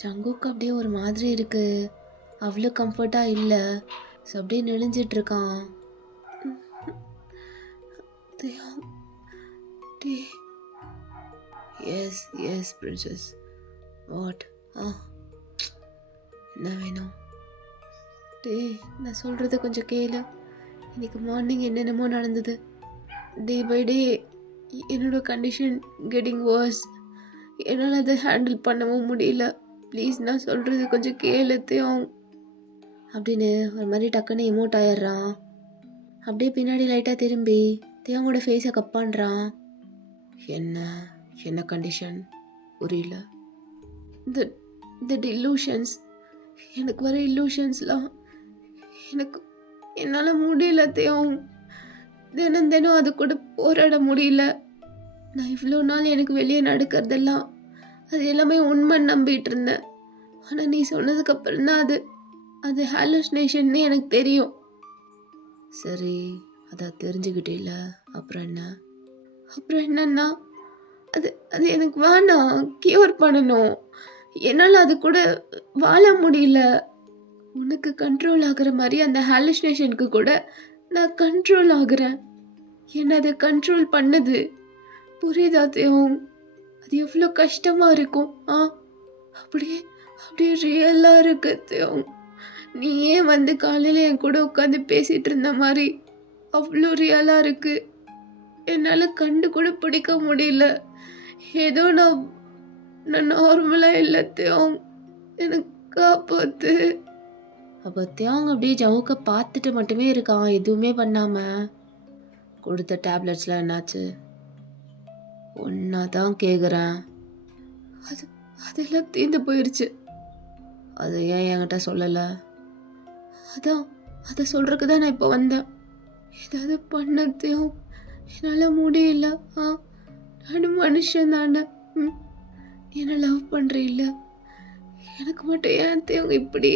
ஜங்குக்கு அப்படியே ஒரு மாதிரி இருக்குது, அவ்வளோ கம்ஃபர்ட்டாக இல்லை. ஸோ அப்படியே நெளிஞ்சிட்ருக்கான். S princess. வாட்? என்ன வேணும்? நான் சொல்கிறது கொஞ்சம் கேளு. இன்னைக்கு மார்னிங் என்னென்னமோ நடந்தது. டே பை டே என்னோட கண்டிஷன் கெட்டிங் வர்ஸ். என்னால் அதை ஹேண்டில் பண்ணவும் முடியல. ப்ளீஸ் நான் சொல்கிறது கொஞ்சம் கேளு தியோங் அப்படின்னு ஒரு மாதிரி டக்குன்னு எமோட் ஆயிடுறான். அப்படியே பின்னாடி லைட்டாக திரும்பி தியோங்கோட ஃபேஸை கப் பண்ணுறான். என்ன கண்டிஷன்? புரியல. இந்த டிலூஷன்ஸ், எனக்கு வர இல்லூஷன்ஸ்லாம் என்னால் முடியல தியோங். தினம் அது கூட போராட முடியல. நான் இவ்வளோ நாள் எனக்கு வெளியே நடக்கிறதெல்லாம் அது எல்லாமே உண்மைன்னு நம்பிட்டு இருந்தேன். ஆனால் நீ சொன்னதுக்கப்புறம் தான் அது ஹாலுசினேஷன்னு எனக்கு தெரியும். சரி, அதான் தெரிஞ்சுக்கிட்டே இல்லை, அப்புறம் என்ன? அப்புறம் என்னன்னா, அது அது எனக்கு வேணாம், கியூர் பண்ணணும். என்னால் அது கூட வாழ முடியல. உனக்கு கண்ட்ரோல் ஆகுற மாதிரி அந்த ஹாலுசினேஷனுக்கு கூட நான் கண்ட்ரோல் ஆகுறேன். என்ன அது கண்ட்ரோல் பண்ணுது, புரியுதா தேவம்? அது எவ்வளோ கஷ்டமா இருக்கும். அப்படியே அப்படியே ரியலா இருக்கு தேவம். நீ ஏன் வந்து காலையில என் கூட உட்காந்து பேசிட்டு இருந்த மாதிரி அவ்வளோ ரியலா இருக்கு. என்னால கண்டு கூட பிடிக்க முடியல. ஏதோ நான் நார்மலா இல்ல தேவம், எனக்கு காப்பாத்து. அப்ப தேவங்க அப்படியே ஜவுக்க பார்த்துட்டு மட்டுமே இருக்கான், எதுவுமே பண்ணாம. கொடுத்த டேப்லெட்ஸ்லாம் என்னாச்சு? ஒன்னாதான் கேக்குறேன். அது அதெல்லாம் தீர்ந்து போயிருச்சு. அது ஏன் என்கிட்ட சொல்லல? அதான் அதை சொல்றதுக்கு தான் நான் இப்போ வந்தேன். ஏதாவது பண்ணத்தையும் என்னால முடியல. நானும் மனுஷன் தானே. நீ என்ன லவ் பண்ற இல்ல? எனக்கு மட்டும் ஏன் தேவங்க இப்படி?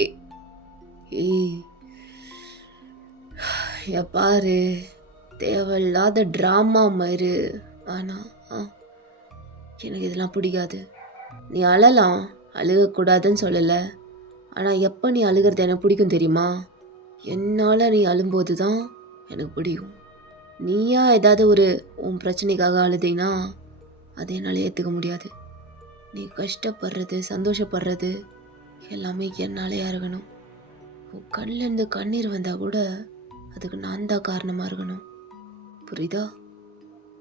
பாரு, தேவையில்லாத டிராமா மாதிரி. ஆனா எனக்கு இதெல்லாம் பிடிக்காது. நீ அழலாம், அழுகக்கூடாதுன்னு சொல்லலை. ஆனால் எப்போ நீ அழுகிறது எனக்கு பிடிக்கும் தெரியுமா? என்னால் நீ அழும்போது தான் எனக்கு பிடிக்கும். நீயா ஏதாவது உன் பிரச்சனைக்காக அழுதினா அதை என்னால் ஏற்றுக்க முடியாது. நீ கஷ்டப்படுறது, சந்தோஷப்படுறது எல்லாமே என்னாலேயா இருக்கணும். உன் கண்ணிலேருந்து கண்ணீர் வந்தால் கூட அதுக்கு நான் தான் காரணமாக இருக்கணும், புரியுதா?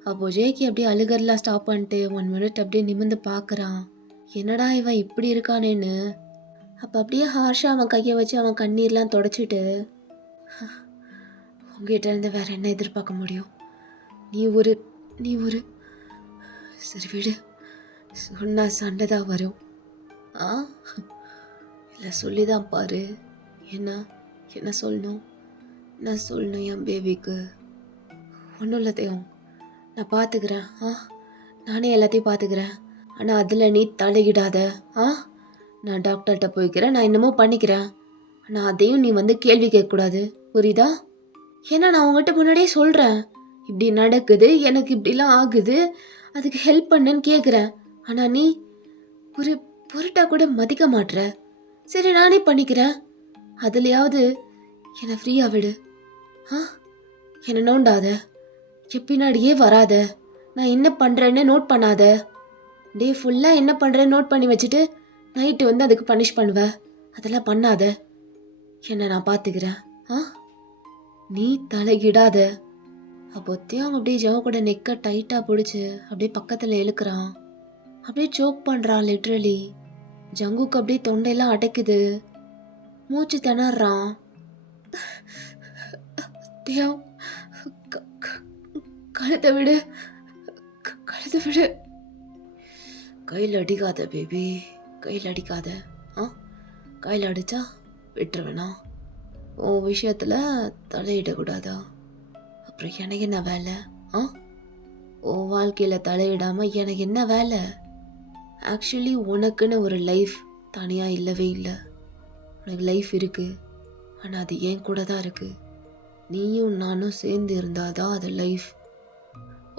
அப்போ ஜேகி அப்படியே அழுகிறலாம் ஸ்டாப் பண்ணிட்டு 1 மினிட் அப்படியே நிமிர்ந்து பார்க்குறான். என்னடா இவன் இப்படி இருக்கானேன்னு. அப்போ அப்படியே ஹார்ஷா அவன் கையை வச்சு அவன் கண்ணீர்லாம் தொடச்சிட்டு, உங்ககிட்ட இருந்து வேற என்ன எதிர்பார்க்க முடியும்? நீ ஒரு சரி விடு, சொன்னா சண்டை தான் வரும். இல்லை சொல்லிதான் பாரு. என்ன சொல்லணும்? நான் சொல்லணும் என் பேபிக்கு? ஒன்றும் இல்லை தேவம், நான் பார்த்துக்கிறேன். நானே எல்லாத்தையும் பார்த்துக்கிறேன். ஆனால் அதில் நீ தலையிடாத. நான் டாக்டர்கிட்ட போய்க்கிறேன், நான் என்னமோ பண்ணிக்கிறேன். ஆனால் அதையும் நீ வந்து கேள்வி கேட்கக்கூடாது, புரியுதா? ஏன்னா நான் உங்ககிட்ட முன்னாடியே சொல்கிறேன், இப்படி நடக்குது, எனக்கு இப்படிலாம் ஆகுது, அதுக்கு ஹெல்ப் பண்ணுன்னு கேட்குறேன். ஆனால் நீ ஒரு பொருட்டா கூட மதிக்க மாட்ற. சரி நானே பண்ணிக்கிறேன், அதுலையாவது என்னை ஃப்ரீயாக விடு. என்னை நோண்டாத, பின்னாடியே வராத, நான் என்ன பண்ணுறேன்னு நோட் பண்ணாத. டே ஃபுல்லாக என்ன பண்ணுறேன்னு நோட் பண்ணி வச்சுட்டு நைட்டு வந்து அதுக்கு பனிஷ் பண்ணுவேன். அதெல்லாம் பண்ணாத, என்ன நான் பார்த்துக்கிறேன். நீ தலையிடாத. அப்போத்தையும் அவங்க அப்படியே ஜவ கூட நெக்க டைட்டாக பிடிச்சி அப்படியே பக்கத்தில் இழுக்கிறான். அப்படியே சோக் பண்ணுறான் லிட்ரலி. ஜங்குக்கு அப்படியே தொண்டையெல்லாம் அடைக்குது, மூச்சு திணறான். தேவ், கழுத்தை விடு, கழுத்தை விடு. கையில் அடிக்காத பேபி, கையில் அடிக்காத. கையில் அடிச்சா விட்டுருவேனா? உன் விஷயத்தில் தலையிடக்கூடாதா? அப்புறம் எனக்கு என்ன வேலை? உன் வாழ்க்கையில் தலையிடாமல் எனக்கு என்ன வேலை? ஆக்சுவலி உனக்குன்னு ஒரு லைஃப் தனியாக இல்லவே இல்லை. உனக்கு லைஃப் இருக்குது, ஆனால் அது என் கூட தான் இருக்குது. நீயும் நானும் சேர்ந்து இருந்தாதான் அது லைஃப்.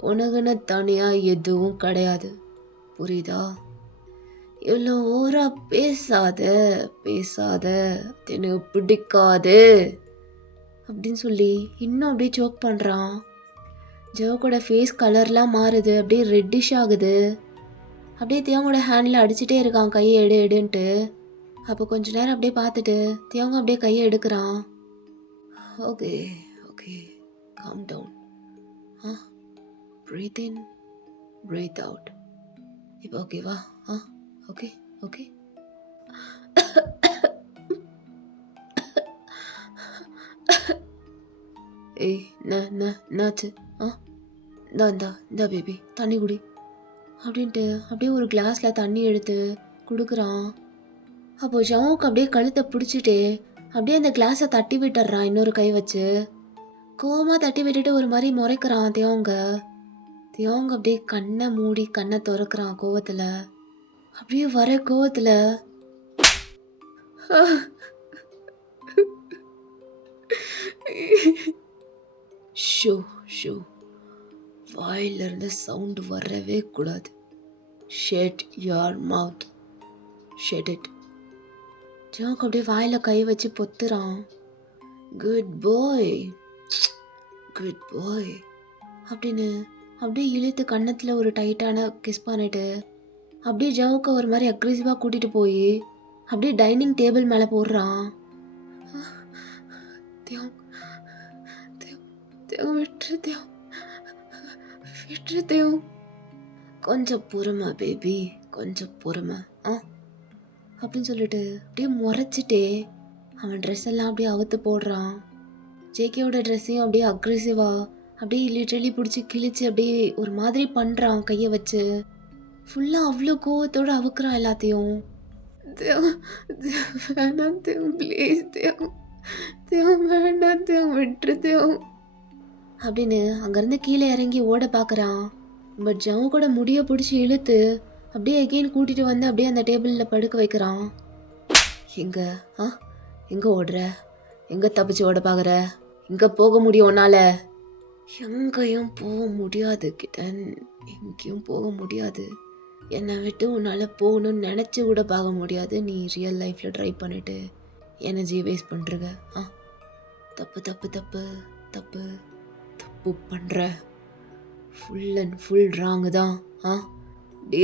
உனக்குன்னு தனியாக எதுவும் கிடையாது, புரியுதா? இவ்வளோ ஓரா பேசாத எனக்கு பிடிக்காது அப்படின்னு சொல்லி இன்னும் அப்படியே ஜோக் பண்ணுறான். ஜோக்கோட ஃபேஸ் கலர்லாம் மாறுது, அப்படியே ரெட்டிஷ் ஆகுது. அப்படியே தேவங்கோட ஹேண்டில் அடிச்சுட்டே இருக்கான், கையை எடுன்ட்டு. அப்போ கொஞ்ச நேரம் அப்படியே பார்த்துட்டு தேவங்க அப்படியே கையை எடுக்கிறான். Okay calm down. Breathe in, breathe out. இப்போ ஓகேவா? ஓகே. ஏய் என்னாச்சு? இந்தா பேபி, தண்ணி குடி அப்படின்ட்டு அப்படியே ஒரு கிளாஸில் தண்ணி எடுத்து கொடுக்குறான். அப்போ ஜவுக்கு அப்படியே கழுத்தை பிடிச்சிட்டு அப்படியே அந்த கிளாஸை தட்டி விட்டுறான் இன்னொரு கை வச்சு. கோவமாக தட்டி விட்டுட்டு ஒரு மாதிரி முறைக்கிறான் தேவங்க அப்படியே கண்ணை மூடி கண்ணை திறக்கிறான் கோவத்தில். அப்படியே வர கோவத்தில் ஷோ ஷோ வாயிலிருந்து சவுண்டு வரவே கூடாது. Shut your mouth. Shut it. ஜோக் அப்படியே வாயில் கை வச்சு பொத்துறான். குட் பாய், குட் பாய் அப்படின்னு அப்படியே இழுத்து கன்னத்தில் ஒரு டைட்டான கிஸ் பண்ணிட்டு அப்படியே ஜவுக்க ஒரு மாதிரி அக்ரெசிவாக கூட்டிகிட்டு போய் அப்படியே டைனிங் டேபிள் மேலே போடுறான். விட்டுரு. கொஞ்சம் பொறுமை பேபி, கொஞ்சம் பொறுமை அப்படின்னு சொல்லிட்டு அப்படியே முறைச்சிட்டே அவன் ட்ரெஸ் எல்லாம் அப்படியே அவுத்து போடுறான். ஜேகேயோட ட்ரெஸ்ஸையும் அப்படியே அக்ரெசிவா அப்படியே லிட்டரலி பிடிச்சி கிழிச்சு அப்படியே ஒரு மாதிரி பண்ணுறான் கையை வச்சு. ஃபுல்லாக அவ்வளோ கோவத்தோடு அவுக்குறான் எல்லாத்தையும். வேணாம் ப்ளீஸ் வேண்டாம் விட்டுரு அப்படின்னு அங்கேருந்து கீழே இறங்கி ஓட பார்க்குறான். பட் ஜவு கூட முடிய பிடிச்சி இழுத்து அப்படியே எகெயின் கூட்டிகிட்டு வந்து அப்படியே அந்த டேபிளில் படுக்க வைக்கிறான். எங்கே ஓடுற? எங்கே தப்பிச்சு ஓட பார்க்குற? எங்கே போக முடியும் உன்னால்? எங்கேயும் போக முடியாது கிட்டன், எங்கேயும் போக முடியாது. என்னை விட்டு உன்னால் போகணும்னு நினச்சி கூட பார்க்க முடியாது. நீ ரியல் லைஃப்பில் ட்ரை பண்ணிவிட்டு எனர்ஜி வேஸ்ட் பண்ணுறங்க. தப்பு தப்பு தப்பு தப்பு தப்பு பண்ணுற. ஃபுல் அண்ட் ஃபுல் ராங்கு தான்.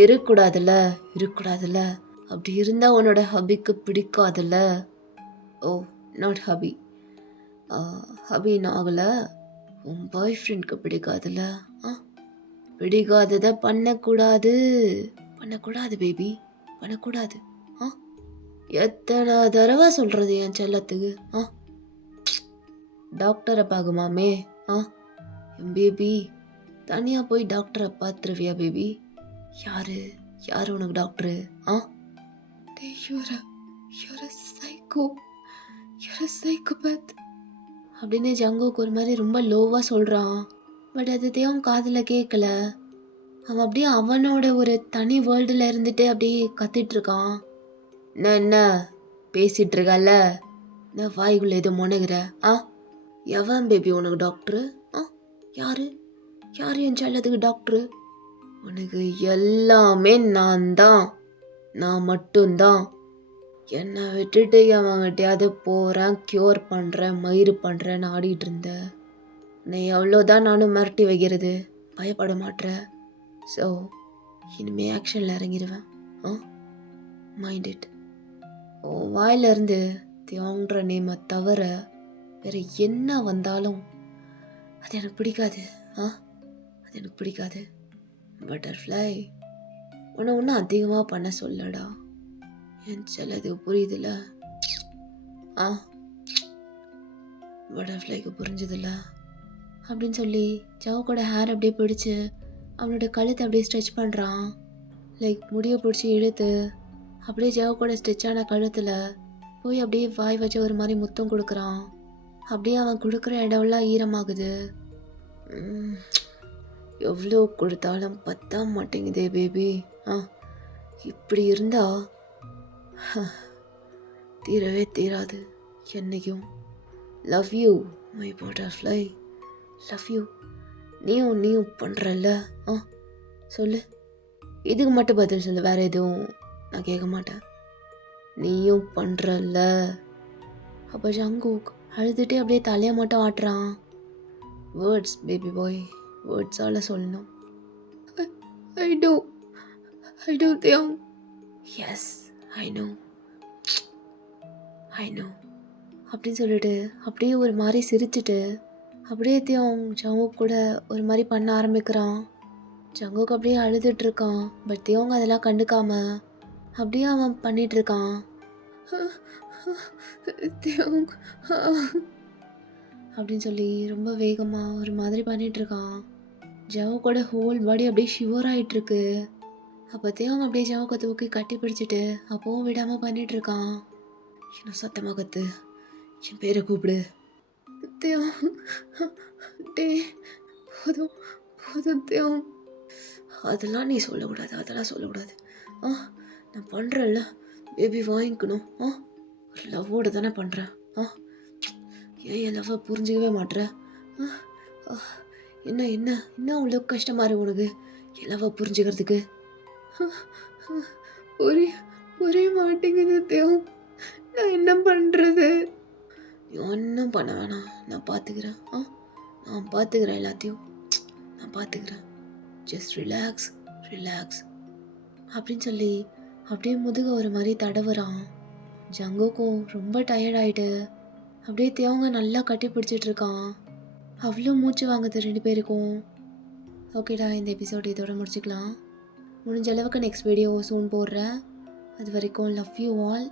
இருக்கக்கூடாதுல்ல. அப்படி இருந்தால் உன்னோட ஹபிக்கு பிடிக்காதுல்ல. ஓ நாட் ஹபி, ஹபின்னு ஆகலை, உன் பாய் ஃப்ரெண்ட்க்கு பிடிக்காதுல்ல. பிடிக்காததை பண்ணக்கூடாது பேபி, பண்ணக்கூடாது. எத்தனை தடவை சொல்கிறது என் செல்லத்துக்கு? டாக்டரை பார்க்குமாமே. என் பேபி தனியாக போய் டாக்டரை பார்த்துருவியா பேபி? யாரு உனக்கு டாக்டரு? அப்படின்னு ஜங்குக்கு ஒரு மாதிரி ரொம்ப லோவாக சொல்கிறான். பட் அது தேவன் காதில் கேட்கல. அவன் அப்படியே அவனோட ஒரு தனி வேர்ல்டில் இருந்துட்டு அப்படியே கத்திட்டு இருக்கான். என்ன பேசிகிட்டு இருக்கல? நான் வாய்க்குள்ள எதுவும் முனகிற? எவன் பேபி உனக்கு டாக்டரு? யார் என் செல்லத்துக்கு டாக்டரு? உனக்கு எல்லாமே நான் மட்டும்தான். என்னை விட்டுட்டு அவங்ககிட்டயாவது போகிறேன், க்யூர் பண்ணுறேன், மயிறு பண்ணுறேன்னு ஆடிட்டு இருந்த. நீ எவ்வளோதான் நானும் மிரட்டி வைக்கிறது, பயப்பட மாட்டேற. ஸோ இனிமே ஆக்ஷனில் இறங்கிடுவேன். Mind it. ஓ வாயிலிருந்து தியோங்கிற நேமை தவிர வேறு என்ன வந்தாலும் அது எனக்கு பிடிக்காது. அது எனக்கு பிடிக்காது. பட்டர்ஃப்ளை உன்னை ஒன்றும் அதிகமாக பண்ண சொல்லடா என் செல்லது, புரியுதுல்ல? பட்டர்ஃப்ளைக்கு புரிஞ்சதில்ல அப்படின்னு சொல்லி ஜவுக்கோட ஹேர் அப்படியே பிடிச்சி அவனோட கழுத்தை அப்படியே ஸ்ட்ரெச் பண்ணுறான். லைக் முடியை பிடிச்சி இழுத்து அப்படியே ஜவுக்கோட ஸ்ட்ரெச்சான கழுத்தில் போய் அப்படியே வாய் வச்சு ஒரு மாதிரி முத்தம் கொடுக்குறான். அப்படியே அவன் கொடுக்குற இடம்லாம் ஈரமாகுது. எவ்வளோ கொடுத்தாலும் பத்த மாட்டேங்குதே பேபி. இப்படி இருந்தா தீரவே தீராது என்னைக்கும். Love you my butterfly, love you. நீயும் பண்ணுறல்ல? சொல்லு, இதுக்கு மட்டும் பதில் சொல்லு, வேற எதுவும் நான் கேட்க மாட்டேன். நீயும் பண்ணுறல்ல? அப்போ ஜங்குக் அழுதுகிட்டே அப்படியே தலையை மட்டும் ஆட்டுறான். வேர்ட்ஸ் பேபி பாய், வேர்ட்ஸால் சொல்லணும். I do Theon. Yes, I know அப்படின்னு சொல்லிட்டு அப்படியே ஒரு மாதிரி சிரிச்சுட்டு அப்படியே தியோங் ஜங்குக் கூட ஒரு மாதிரி பண்ண ஆரம்பிக்கிறான். ஜங்குக் அப்படியே அழுதுட்டு இருக்கான். பட் தியோங் அதெல்லாம் கண்டுக்காம அப்படியே அவன் பண்ணிட்டு இருக்கான். தியோங் அப்படின்னு சொல்லி ரொம்ப வேகமாக ஒரு மாதிரி பண்ணிட்டு இருக்கான். ஜவுக்கோட ஹோல் பாடி அப்படியே ஷிவர் ஆகிட்டு இருக்கு. அப்போ தியோங் அப்படியே ஜவுக்கை தூக்கி கட்டி பிடிச்சிட்டு அப்போவும் விடாமல் பண்ணிட்டு இருக்கான். இன்னும் சத்தமாக கத்து, என் பேரை கூப்பிடு. போதும் தியோங், அதெல்லாம் நீ சொல்லக்கூடாது. நான் பண்ணுறேன்ல பேபி, வாங்கிக்கணும். ஒரு லவ்வோடு தானே பண்ணுறேன். ஏன் என் லவ்வை புரிஞ்சிக்கவே மாட்டேற? என்ன என்ன என்ன அவ்வளோ கஷ்டமா இருக்கு உனக்கு எல்லாவ புரிஞ்சுக்கிறதுக்கு? புரிய புரிய மாட்டேங்குது தேவ். நான் என்ன பண்ணுறது? நீ ஒன்றும் பண்ண வேணாம், நான் பார்த்துக்கிறேன். நான் பார்த்துக்கிறேன் எல்லாத்தையும், நான் பார்த்துக்கிறேன். ஜஸ்ட் ரிலாக்ஸ் ரிலாக்ஸ் அப்படின்னு சொல்லி அப்படியே முதுக ஒரு மாதிரி தடவுறான். ஜங்குக்கும் ரொம்ப டயர்ட் ஆயிட்டு அப்படியே தேவங்க நல்லா கட்டி பிடிச்சிட்டு இருக்கான். அவ்வளோ மூச்சு வாங்குது ரெண்டு பேருக்கும். ஓகேடா, இந்த எபிசோட் இதோட முடிச்சுக்கலாம். முடிஞ்ச அளவுக்கு நெக்ஸ்ட் வீடியோ சூன் போடுறேன். அது வரைக்கும் லவ் யூ ஆல்.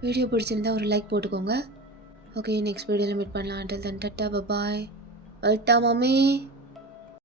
வீடியோ பிடிச்சிருந்தா ஒரு லைக் போட்டுக்கோங்க. ஓகே, நெக்ஸ்ட் வீடியோவில் மீட் பண்ணலாம். until then, tata, bye bye. வரட்டா மாமி.